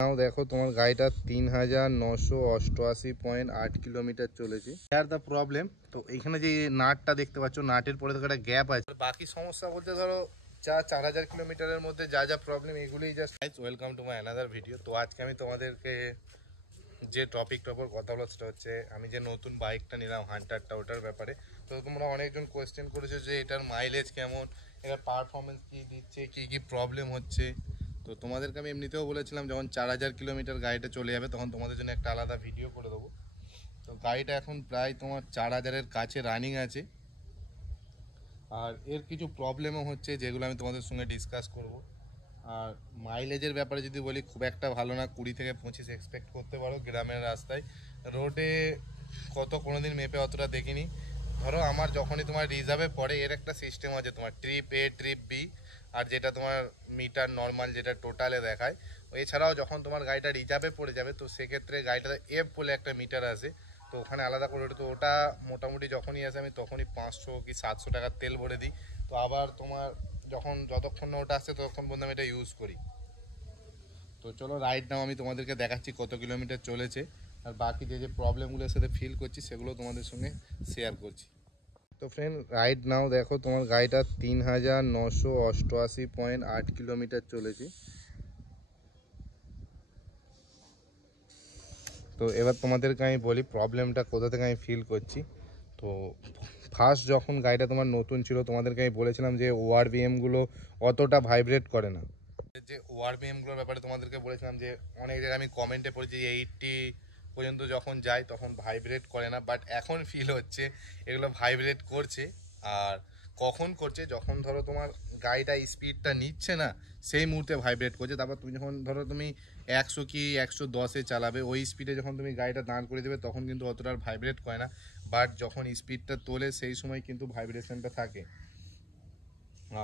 নাও দেখো তোমার গাড়িটা 3988.8 কিলোমিটার চলেছে। আর দ্য প্রবলেম তো এখানে যে নাটটা দেখতে পাচ্ছ, নাটের পরে একটা গ্যাপ আছে। বাকি সমস্যা বলতে ধরো 4000 কিলোমিটারের মধ্যে যা যা প্রবলেম এগুলোই just. Welcome to my another video. তো আজকে আমি তোমাদেরকে যে টপিকটার উপর কথা বলা সেটা হচ্ছে আমি যে নতুন বাইকটা নিলাম হান্টারটা, ওটার ব্যাপারে। তো তোমরা অনেকজন কোয়েশ্চেন করেছো যে এটার মাইলেজ কেমন, এটার পারফরমেন্স কী দিচ্ছে, কী কী প্রবলেম হচ্ছে। তো তোমাদেরকে আমি এমনিতেও বলেছিলাম যখন 4000 কিলোমিটার গাড়িটা চলে যাবে তখন তোমাদের জন্য একটা আলাদা ভিডিও করে দেবো। তো গাড়িটা এখন প্রায় তোমার 4000-এর কাছে রানিং আছে, আর এর কিছু প্রবলেমও হচ্ছে যেগুলো আমি তোমাদের সঙ্গে ডিসকাস করব। আর মাইলেজের ব্যাপারে যদি বলি খুব একটা ভালো না, 20 থেকে 25 এক্সপেক্ট করতে পারো গ্রামের রাস্তায়। রোডে কোনোদিন মেপে অতটা দেখিনি। ধরো আমার যখনই তোমার রিজার্ভে পড়ে এর একটা সিস্টেম আছে, তোমার ট্রিপ এ ট্রিপ বি, আর যেটা তোমার মিটার নর্মাল যেটা টোটালে দেখায়। এছাড়াও যখন তোমার গাড়িটা রিজার্ভে পড়ে যাবে তো সেক্ষেত্রে গাড়িটাতে এফ বলে একটা মিটার আসে, তো ওখানে আলাদা করে। তো ওটা মোটামুটি যখনই আসে আমি তখনই 500 কি 700 টাকার তেল ভরে দিই। তো আবার তোমার যতক্ষণ না ওটা আসছে ততক্ষণ পর্যন্ত আমি এটা ইউজ করি। তো চলো রাইড নাও, আমি তোমাদেরকে দেখাচ্ছি কত কিলোমিটার চলেছে, আর বাকি যে যে প্রবলেমগুলোর সাথে ফিল করছি সেগুলো তোমাদের সঙ্গে শেয়ার করছি। তো ফ্রেন্ড রাইড নাও দেখো তোমার গাড়িটা 3988.8 কিলোমিটার চলেছে। তো এবার তোমাদেরকে আমি বলি প্রবলেমটা কোথা থেকে আমি ফিল করছি। তো ফার্স্ট যখন গাড়িটা তোমার নতুন ছিল তোমাদেরকে আমি বলেছিলাম যে ওআরবিএমগুলো অতটা ভাইব্রেট করে না। যে ওআরবিএমগুলোর ব্যাপারে তোমাদেরকে বলেছিলাম যে অনেক জায়গায় আমি কমেন্টে পড়েছি যে 80 পর্যন্ত যখন যায় তখন ভাইব্রেট করে না, বাট এখন ফিল হচ্ছে এগুলো ভাইব্রেট করছে। আর কখন করছে, যখন ধরো তোমার গাড়িটা স্পিডটা নিচ্ছে না সেই মুহূর্তে ভাইব্রেট করছে। তারপর তুমি যখন ধরো তুমি 100 কি 110-এ চালাবে, ওই স্পিডে যখন তুমি গাড়িটা দাঁড় করে দেবে তখন কিন্তু অতটা আর ভাইব্রেট করে না, বাট যখন স্পিডটা তোলে সেই সময় কিন্তু ভাইব্রেশনটা থাকে।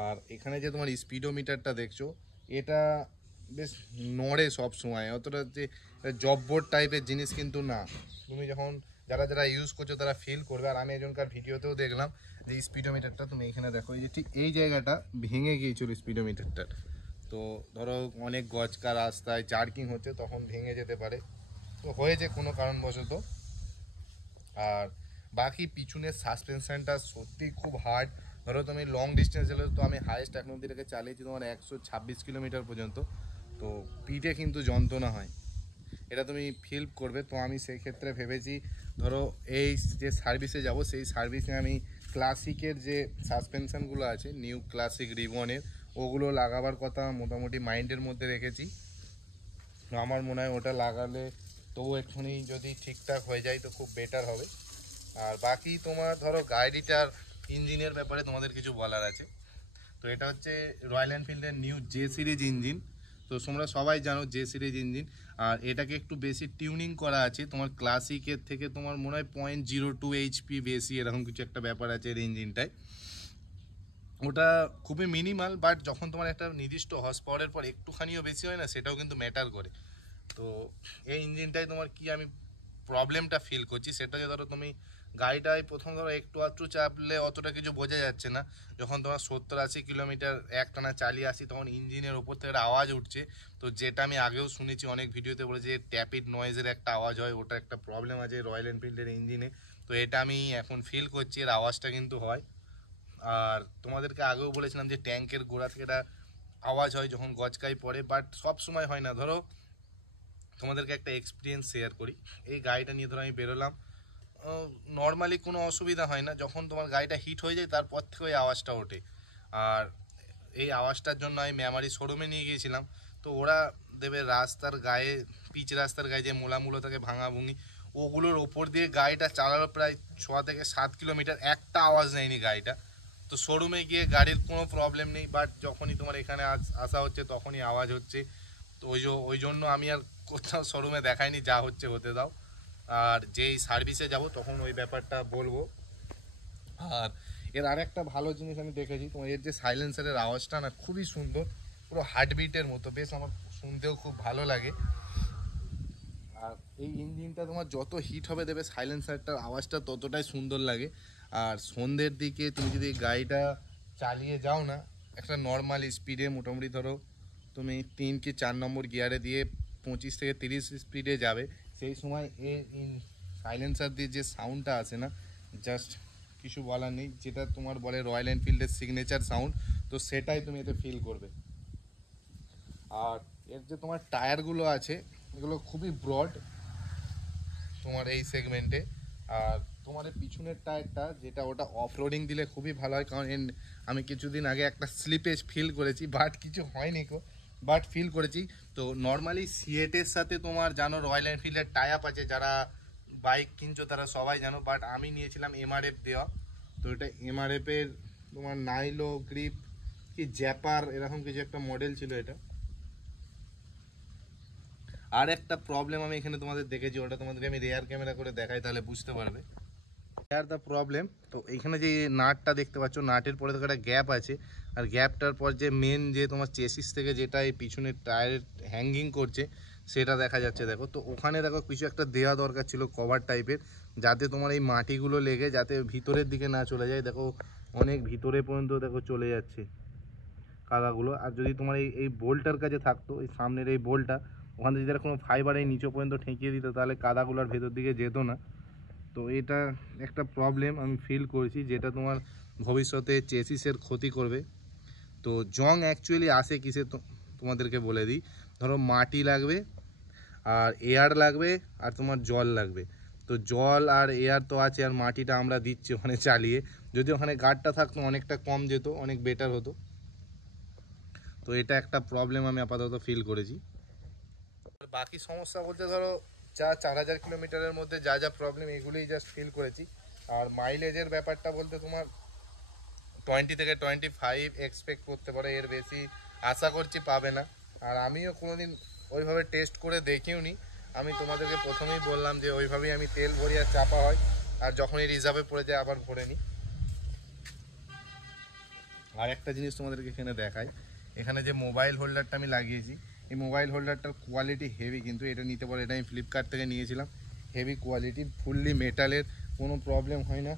আর এখানে যে তোমার স্পিডোমিটারটা দেখছো এটা বেশ নড়ে সব সময়, অতটা যে জববোর্ড টাইপের জিনিস কিন্তু না। তুমি যখন যারা যারা ইউজ করছো তারা ফিল করবে। আর আমি একজনকার ভিডিওতেও দেখলাম যে স্পিডোমিটারটা তুমি এখানে দেখো, এই যে ঠিক এই জায়গাটা ভেঙে গিয়েছিল স্পিডোমিটারটার। তো ধরো অনেক গজকা রাস্তায় জার্কিং হচ্ছে তখন ভেঙে যেতে পারে, তো হয়েছে কোনো কারণবশত। আর বাকি পিছনের সাসপেনশনটা সত্যি খুব হার্ড। ধরো তুমি লং ডিস্টেন্স গেলে, তো আমি হাইয়েস্ট এখন অব্দি রেখে চালিয়েছি তোমার 126 কিলোমিটার পর্যন্ত, তো পিঠে কিন্তু যন্ত্রণা হয়, এটা তুমি ফিল করবে। তো আমি সেই ক্ষেত্রে ভেবেছি ধরো এই যে সার্ভিসে যাব সেই সার্ভিসে আমি ক্লাসিকের যে সাসপেনশনগুলো আছে নিউ ক্লাসিক রিবনের ওগুলো লাগাবার কথা মোটামুটি মাইন্ডের মধ্যে রেখেছি। আমার মনে হয় ওটা লাগালে তবু এক্ষুনি যদি ঠিকঠাক হয়ে যায় তো খুব বেটার হবে। আর বাকি তোমার ধরো গাড়িটার ইঞ্জিনের ব্যাপারে তোমাদের কিছু বলার আছে। তো এটা হচ্ছে রয়্যাল এনফিল্ডের নিউ জে সিরিজ ইঞ্জিন। তো তোমরা সবাই জানো জে সিরিজ ইঞ্জিন, আর এটাকে একটু বেশি টিউনিং করা আছে তোমার ক্লাসিকের থেকে, তোমার মনে হয় 0.02 HP বেশি, এরকম কিছু একটা ব্যাপার আছে এর ইঞ্জিনটায়। ওটা খুবই মিনিমাল, বাট যখন তোমার একটা নির্দিষ্ট হর্স পাওয়ারের পর একটুখানিও বেশি হয় না, সেটাও কিন্তু ম্যাটার করে। তো এই ইঞ্জিনটাই তোমার কি আমি প্রবলেমটা ফিল করছি সেটা যে ধরো তুমি গাড়িটায় প্রথম ধরো একটু আধটু চাপলে অতটা কিছু বোঝা যাচ্ছে না, যখন তোমার 70-80 কিলোমিটার একটানা চালিয়ে আসি তখন ইঞ্জিনের ওপর থেকে একটা আওয়াজ উঠছে। তো যেটা আমি আগেও শুনেছি অনেক ভিডিওতে বলেছে যে ট্যাপিড নয়েজের একটা আওয়াজ হয়, ওটা একটা প্রবলেম আছে রয়্যাল এনফিল্ডের ইঞ্জিনে। তো এটা আমি এখন ফিল করছি, এর আওয়াজটা কিন্তু হয়। আর তোমাদেরকে আগেও বলেছিলাম যে ট্যাঙ্কের গোড়া থেকে একটা আওয়াজ হয় যখন গজকাই পড়ে, বাট সব সময় হয় না। ধরো তোমাদেরকে একটা এক্সপিরিয়েন্স শেয়ার করি। এই গাড়িটা নিয়ে ধরো আমি বেরোলাম, নর্মালি কোনো অসুবিধা হয় না, যখন তোমার গাড়িটা হিট হয়ে যায় তারপর থেকে ওই আওয়াজটা ওঠে। আর এই আওয়াজটার জন্য আমি মেমারি শোরুমে নিয়ে গিয়েছিলাম। তো ওরা দেবে রাস্তার গায়ে, পিচ রাস্তার গায়ে যে মোলামুলো থাকে ভাঙা ভুঙি, ওগুলোর ওপর দিয়ে গাড়িটা চালালো প্রায় 6 থেকে 7 কিলোমিটার, একটা আওয়াজ নেয়নি গাড়িটা। তো শোরুমে গিয়ে গাড়ির কোনো প্রবলেম নেই, বাট যখনই তোমার এখানে আসা হচ্ছে তখনই আওয়াজ হচ্ছে। তো ওই জন্য আমি আর কোথাও শোরুমে দেখাইনি, যা হচ্ছে হতে দাও। আর যেই সার্ভিসে যাব তখন ওই ব্যাপারটা বলবো। আর এর আরেকটা ভালো জিনিস আমি দেখেছি, তোমার এর যে সাইলেন্সারের আওয়াজটা না খুবই সুন্দর, পুরো হার্টবিটের মতো, বেশ আমার শুনতেও খুব ভালো লাগে। আর এই ইঞ্জিনটা তোমার যত হিট হবে দেবে সাইলেন্সারটার আওয়াজটা ততটাই সুন্দর লাগে। আর সন্ধ্যের দিকে তুমি যদি গাড়িটা চালিয়ে যাও না একটা নর্মাল স্পিডে, মোটামুটি ধরো তুমি 3 কি 4 নম্বর গিয়ারে দিয়ে 25 থেকে 30 স্পিডে যাবে, সেই সময় এর সাইলেন্সার দিয়ে যে সাউন্ডটা আসে না, জাস্ট কিছু বলার নেই। যেটা তোমার বলে রয়্যাল এনফিল্ডের সিগনেচার সাউন্ড, তো সেটাই তুমি এতে ফিল করবে। আর এর যে তোমার টায়ারগুলো আছে এগুলো খুবই ব্রড তোমার এই সেগমেন্টে। আর তোমার এই পিছনের টায়ারটা যেটা, ওটা অফ রোডিং দিলে খুবই ভালো হয়, কারণ আমি কিছুদিন আগে একটা স্লিপেজ ফিল করেছি, বাট কিছু হয়নি কো, বাট ফিল করেছি। তো নর্মালি সিএটের সাথে তোমার জানো রয়্যাল এনফিল্ডের টাই আপ আছে, যারা বাইক কিনছো তারা সবাই জানো, বাট আমি নিয়েছিলাম এমআরএফ দেওয়া। তো এটা এমআরএফের তোমার নাইলো গ্রিপ কি জ্যাপার এরকম কিছু একটা মডেল ছিল এটা। আর একটা প্রবলেম আমি এখানে তোমাদের দেখেছি, ওটা তোমাদেরকে আমি রেয়ার ক্যামেরা করে দেখাই, তাহলে বুঝতে পারবে আর দ্য প্রবলেম। তো এখানে যে নাটটা দেখতে পাচ্ছ, নাটের পরে তো একটা গ্যাপ আছে, আর গ্যাপটার পর যে মেন যে তোমার চেসিস থেকে যেটা এই পিছনের টায়ার হ্যাঙ্গিং করছে সেটা দেখা যাচ্ছে। দেখো তো ওখানে দেখো কিছু একটা দেওয়া দরকার ছিল কভার টাইপের, যাতে তোমার এই মাটিগুলো লেগে যাতে ভিতরের দিকে না চলে যায়। দেখো অনেক ভিতরে পর্যন্ত দেখো চলে যাচ্ছে কাদাগুলো। আর যদি তোমার এই বোল্টটার কাছে থাকতো, এই সামনের এই বোল্টটা, ওখানে যদি কোনো ফাইবার এই নিচে পর্যন্ত ঠেকিয়ে দিত, তাহলে কাদাগুলোর ভেতর দিকে যেত না। তো এটা একটা প্রবলেম আমি ফিল করেছি, যেটা তোমার ভবিষ্যতে চেসিসের ক্ষতি করবে। তো জং অ্যাকচুয়ালি আসে কিসে তোমাদেরকে বলে দিই। ধরো মাটি লাগবে, আর এয়ার লাগবে, আর তোমার জল লাগবে। তো জল আর এয়ার তো আছে, আর মাটিটা আমরা দিচ্ছি ওখানে চালিয়ে। যদি ওখানে গার্ডটা থাকতো অনেকটা কম যেত, অনেক বেটার হতো। তো এটা একটা প্রবলেম আমি আপাতত ফিল করেছি। বাকি সমস্যা বলতে ধরো যা 4000 কিলোমিটারের মধ্যে যা যা প্রবলেম এগুলোই জাস্ট ফিল করেছি। আর মাইলেজের ব্যাপারটা বলতে তোমার 20 থেকে 25 এক্সপেক্ট করতে পারো, এর বেশি আশা করছি পাবে না। আর আমিও কোনোদিন ওইভাবে টেস্ট করে দেখিও নি। আমি তোমাদেরকে প্রথমেই বললাম যে ওইভাবেই আমি তেল ভরি আর চাপা হয়, আর যখনই রিজার্ভে পড়ে যায় আবার ভরে নিই। আর একটা জিনিস তোমাদেরকে এখানে দেখাই, এখানে যে মোবাইল হোল্ডারটা আমি লাগিয়েছি, এই মোবাইল হোল্ডারটার কোয়ালিটি হেভি, কিন্তু এটা নিতে পারো। এটা আমি ফ্লিপকার্ট থেকে নিয়েছিলাম, হেভি কোয়ালিটি, ফুললি মেটালের, কোনো প্রবলেম হয় না।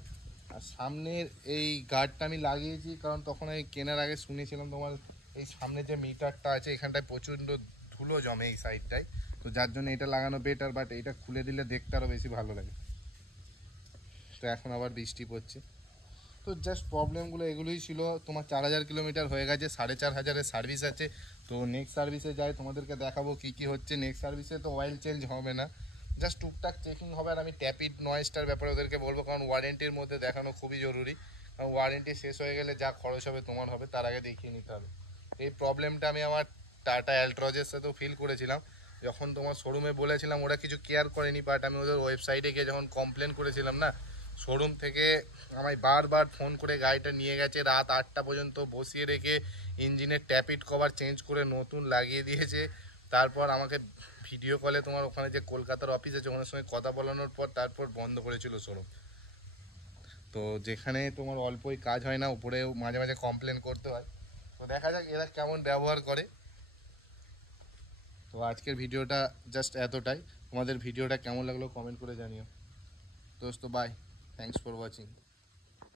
আর সামনের এই গার্ডটা আমি লাগিয়েছি কারণ তখন আমি কেনার আগে শুনেছিলাম তোমার এই সামনে যে মিটারটা আছে এখানটায় প্রচণ্ড ধুলো জমে এই সাইডটায়, তো যার জন্য এটা লাগানো বেটার। বাট এটা খুলে দিলে দেখতে আরও বেশি ভালো লাগে। তো এখন আবার বৃষ্টি পড়ছে। তো জাস্ট প্রবলেমগুলো এগুলোই ছিল। তোমার 4000 কিলোমিটার হয়ে গেছে, 4500-এর সার্ভিস আছে। তো নেক্সট সার্ভিসে যাই, তোমাদেরকে দেখাবো কী কী হচ্ছে। নেক্সট সার্ভিসে তো অয়েল চেঞ্জ হবে না, জাস্ট টুকটাক চেকিং হবে। আর আমি ট্যাপিড নয়েজটার ব্যাপারে ওদেরকে বলবো, কারণ ওয়ারেন্টির মধ্যে দেখানো খুবই জরুরি। কারণ ওয়ারেন্টি শেষ হয়ে গেলে যা খরচ হবে তোমার হবে, তার আগে দেখিয়ে নিতে হবে। এই প্রবলেমটা আমি আমার টাটা অ্যালট্রজের সাথেও ফিল করেছিলাম। যখন তোমার শোরুমে বলেছিলাম ওরা কিছু কেয়ার করেনি, বাট আমি ওদের ওয়েবসাইটে গিয়ে যখন কমপ্লেন করেছিলাম না, শোরুম থেকে আমায় বারবার ফোন করে গাড়িটা নিয়ে গেছে, রাত 8টা পর্যন্ত বসিয়ে রেখে ইঞ্জিনের ট্যাপিড কভার চেঞ্জ করে নতুন লাগিয়ে দিয়েছে। তারপর আমাকে ভিডিও কলে তোমার ওখানে যে কলকাতার অফিস আছে ওখানের সঙ্গে কথা বলানোর পর তারপর বন্ধ করেছিল শোরুম। তো যেখানে তোমার অল্পই কাজ হয় না, উপরেও মাঝে মাঝে কমপ্লেন করতে হয়। তো দেখা যাক এরা কেমন ব্যবহার করে। তো আজকের ভিডিওটা জাস্ট এতটাই। তোমাদের ভিডিওটা কেমন লাগলো কমেন্ট করে জানিও। দোস্ত বাই, থ্যাংকস ফর ওয়াচিং।